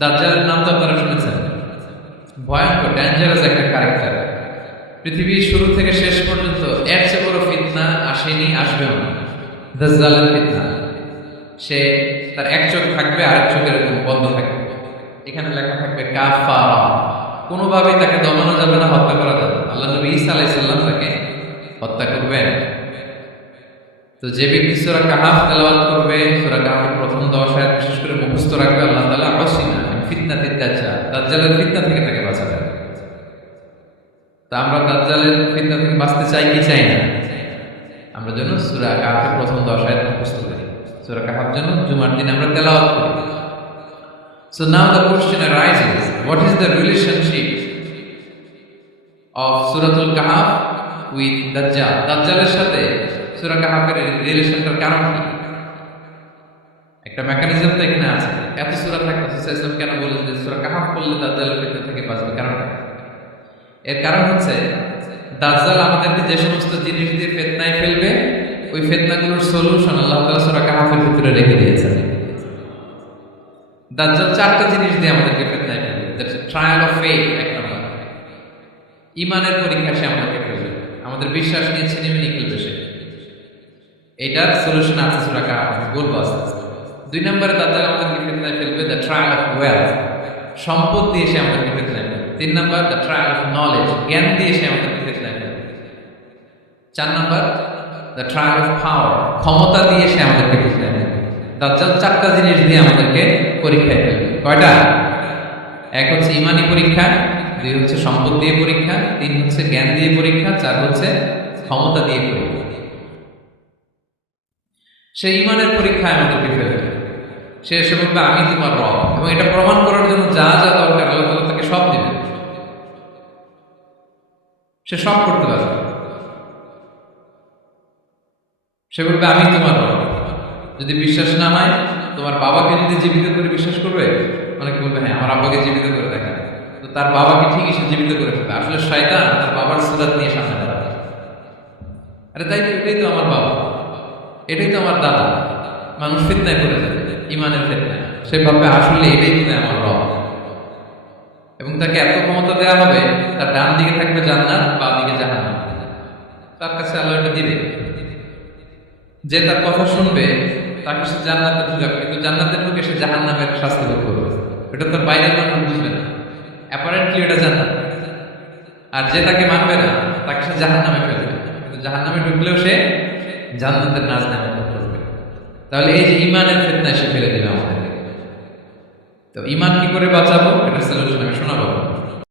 দাজ্জালের নাম তো আপনারা শুনেছেন, ভয়ঙ্কর ডেঞ্জারাস একটা ক্যারেক্টার। পৃথিবীর শুরু থেকে শেষ পর্যন্ত এর চেয়ে বড় ফিতনা আসেনি, আসবেও না। দাজ্জালের ফিতনা, সে তার এক চোখ থাকবে, আরেক চোখ এরকম বন্ধ থাকবে, এখানে লেখা থাকবে কাফারা। কোনোভাবেই তাকে দমানো যাবে না, হত্যা করা যাবে না। আল্লাহ নবী ঈসা আলাইহিস সালাম তাকে হত্যা করবেন। তো যে ব্যক্তি সূরা কাহাফ তেলাওয়াত করবে, সূরা কাহাফের প্রথম 10 আয়াত বিশেষ করে মুখস্থ রাখবে, আল্লাহ তাআলা আসিনা ফিতনাতিদ দাজ্জাল, দাজ্জালের ফিতনা থেকে তাকে বাঁচাবেন। তা আমরা দাজ্জালের ফিতনা থেকে বাঁচতে চাই কি চাই না? আমরা যেন সূরা কাহাফের প্রথম 10 আয়াত মুখস্থ করি। সূরা কাহাফ যেন জুমার দিন আমরা তেলাওয়াত করি। So now the question arises, what is the relationship of Suratul Kahf with Dajjal? দাজ্জালের সাথে সূরা কাহাফের রিলেশনটার কারণ কি? একটা মেকানিজম তো এখানে আছে। এত সূরা থাকে, রাসূল সাল্লাল্লাহু আলাইহি ওয়াসাল্লাম কেন বলেন যে সূরা কাহাফ পড়লে দাজ্জালের ফিতনা থেকে বাঁচবে? কারণ এর কারণ হচ্ছে দাজ্জাল আমাদেরকে যে সমস্ত জিনিস দিয়ে ফিতনায় ফেলবে, ওই ফিতনাগুলোর সলিউশন আল্লাহ তাআলা সূরা কাহাফের ভিতরে রেখে দিয়েছেন। দাজ্জাল 4টা জিনিস দিয়ে আমাদেরকে ফিতনায় ফেলবে। দ্যাটস ট্রায়াল অফ ফেথ, এক নম্বর। ঈমানের পরীক্ষা সে আমাদেরকে ফেলবে, আমাদের বিশ্বাস নিয়ে ছিনিমিনি খেলবে সে। এটার সলিউশন আছে সূরা কাহাফ, বলবো আস্তে আস্তে। 2 নম্বরে দাজ্জাল আমাদেরকে ফিতনায় ফেলবে, দ্য ট্রায়াল অফ ওয়েলথ, সম্পদ দিয়ে সে আমাদেরকে ফিতনায় ফেলবে। 3 নম্বর দ্য ট্রায়াল অফ নলেজ, জ্ঞান দিয়ে সে আমাদেরকে ফিতনায় ফেলবে। 4 নম্বর দ্য ট্রায়াল অফ পাওয়ার, ক্ষমতা দিয়ে সে আমাদেরকে ফিতনায় ফেলবে। দাজ্জাল 4টা জিনিস দিয়ে আমাদেরকে পরীক্ষায় ফেলবে। কয়টা? 1 হচ্ছে ঈমানি পরীক্ষা, 2 হচ্ছে সম্পদ দিয়ে পরীক্ষা, 3 হচ্ছে জ্ঞান দিয়ে পরীক্ষা, 4 হচ্ছে ক্ষমতা দিয়ে পরীক্ষা। সে ঈমানের পরীক্ষায় আমাদেরকে ফেলবে। সে এসে বলবে আমি তোমার রব, এবং এটা প্রমাণ করার জন্য যা যা দরকার আল্লাহ তাআলা তাকে সব দিবেন। সে সব করতে পারবে। সে বলবে আমি তোমার রব। যদি বিশ্বাস না হয়, তোমার বাবাকে যদি জীবিত করে বিশ্বাস করবে, অনেকে বলবে হ্যাঁ আমার আব্বাকে জীবিত করে দেখা, তো তার বাবাকে ঠিকই সে জীবিত করে ফেলবে। আসলে শয়তান তার বাবার সুরাত নিয়ে সামনে দাঁড়াবে। আরে তাই তো, এটাই তো আমার বাবা, এটাই তো আমার দাদা। মানুষ ফিতনায় পড়ে যাবে, ঈমানের ফিতনায়। সে ভাববে আসলে এটাই তো আমার রব, এবং তাকে এত ক্ষমতা দেওয়া হবে, তার ডান দিকে থাকবে জান্নাত, বাম দিকে জাহান্নাম। তার কাছে আল্লাহ এটা দিবে। যে তার কথা শুনবে তাকে সে জান্নাতে ঢুকাবে, কিন্তু জান্নাতে ঢুকে সে জাহান্নামের শাস্তি ভোগ করবে। এটা তার বাইরের মানুষ বুঝবে না, অ্যাপারেন্টলি এটা জান্নাত। আর যে তাকে মানবে না, তাকে সে জাহান্নামে ফেলবে, কিন্তু জাহান্নামে ঢুকলেও সে জান্নাতের নাজ নেমে করবে। তাহলে এই যে ঈমানের ফিতনায় সে ফেলে দিবে আমাদের। তো ঈমান কি করে বাঁচাবো, এটা সলিউশন